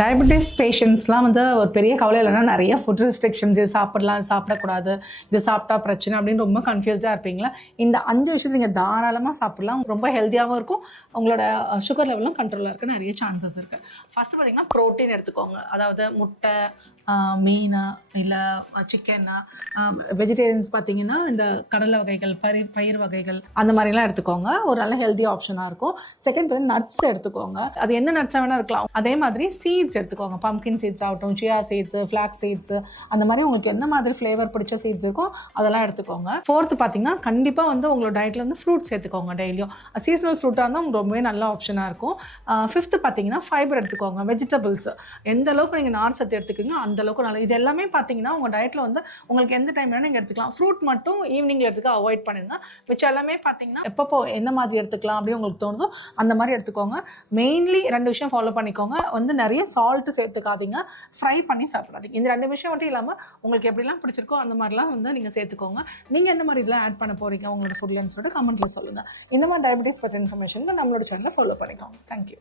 Diabetes பேஷண்ட்ஸ்லாம் வந்து ஒரு பெரிய கவலை இல்லைன்னா நிறைய ஃபுட் ரெஸ்ட்ரிக்ஷன்ஸ் இது சாப்பிடலாம் இது சாப்பிடக்கூடாது இது சாப்பிட்டா பிரச்சனை அப்படின்னு ரொம்ப கன்ஃபியூஸ்டாக இருப்பீங்களா. இந்த 5 விஷயத்தை நீங்கள் தாராளமாக சாப்பிடலாம். ரொம்ப ஹெல்த்தியாகவும் இருக்கும். உங்களோட சுகர் லெவலும் கண்ட்ரோலாக இருக்க நிறைய சான்சஸ் இருக்குது. ஃபஸ்ட்டு பார்த்தீங்கன்னா ப்ரோட்டீன் எடுத்துக்கோங்க. அதாவது முட்டை, மீன், இல்லை சிக்கன். வெஜிடேரியன்ஸ் பார்த்தீங்கன்னா இந்த கடலை வகைகள், பயிர் வகைகள் அந்த மாதிரிலாம் எடுத்துக்கோங்க. ஒரு நல்ல ஹெல்த்தி ஆப்ஷனாக இருக்கும். செகண்ட் வந்து நட்ஸ் எடுத்துக்கோங்க. அது என்ன நட்ஸாக வேணால் இருக்கலாம். அதே மாதிரி சீட்ஸ் எடுத்துக்கோங்க. பம்கின் சீட்ஸ் ஆகட்டும், சியா சீட்ஸு, ஃப்ளாக்ஸ் சீட்ஸு, அந்த மாதிரி உங்களுக்கு என்ன மாதிரி ஃப்ளேவர் பிடிச்ச சீட்ஸ் இருக்கோ அதெல்லாம் எடுத்துக்கோங்க. ஃபோர்த்து பார்த்தீங்கன்னா கண்டிப்பாக வந்து உங்களோட டயட்டில் வந்து ஃப்ரூட்ஸ் எடுத்துக்கோங்க. டெய்லியும் சீசனல் ஃப்ரூட்டாக இருந்தால் உங்களுக்கு ரொம்பவே நல்ல ஆப்ஷனாக இருக்கும். ஃபிஃப்த்து பார்த்தீங்கன்னா ஃபைபர் எடுத்துக்கோங்க. வெஜிடபிள்ஸ் எந்த அளவுக்கு நீங்கள் நார் சத்து எடுத்துக்கோங்க அந்த அளவுக்கு நல்லது. இது எல்லாமே பார்த்தீங்கன்னா உங்கள் டயட்டில் வந்து உங்களுக்கு எந்த டைம் வேணால் நீங்கள் எடுத்துக்கலாம். ஃப்ரூட் மட்டும் ஈவினிங்கில் எடுத்துக்க அவாய்ட் பண்ணுங்க. மிச்சம் எல்லாமே பார்த்தீங்கன்னா எப்பப்போ எந்த மாதிரி எடுத்துக்கலாம் அப்படின்னு உங்களுக்கு தோணுதோ அந்த மாதிரி எடுத்துக்கோங்க. மெயின்லி 2 விஷயம் ஃபாலோ பண்ணிக்கோங்க. வந்து நிறைய சால்ட்டு சேர்த்துக்காதீங்க, ஃப்ரை பண்ணி சாப்பிடாதீங்க. இந்த 2 விஷயம் மட்டும் இல்லாமல் உங்களுக்கு எப்படிலாம் பிடிச்சிருக்கோ அந்த மாதிரிலாம் வந்து நீங்கள் சேர்த்துக்கோங்க. நீங்கள் எந்த மாதிரி இதெல்லாம் ஆட் பண்ண போகிறீங்க உங்களோட ஃபுட்லன்னு சொல்லிட்டு கமெண்ட்டில் சொல்லுங்கள். இந்த மாதிரி டயபெட்டிஸ் பற்றி இன்ஃபர்மேஷன் நம்மளோட சேனலை ஃபாலோ பண்ணிக்கோங்க. தேங்க்யூ.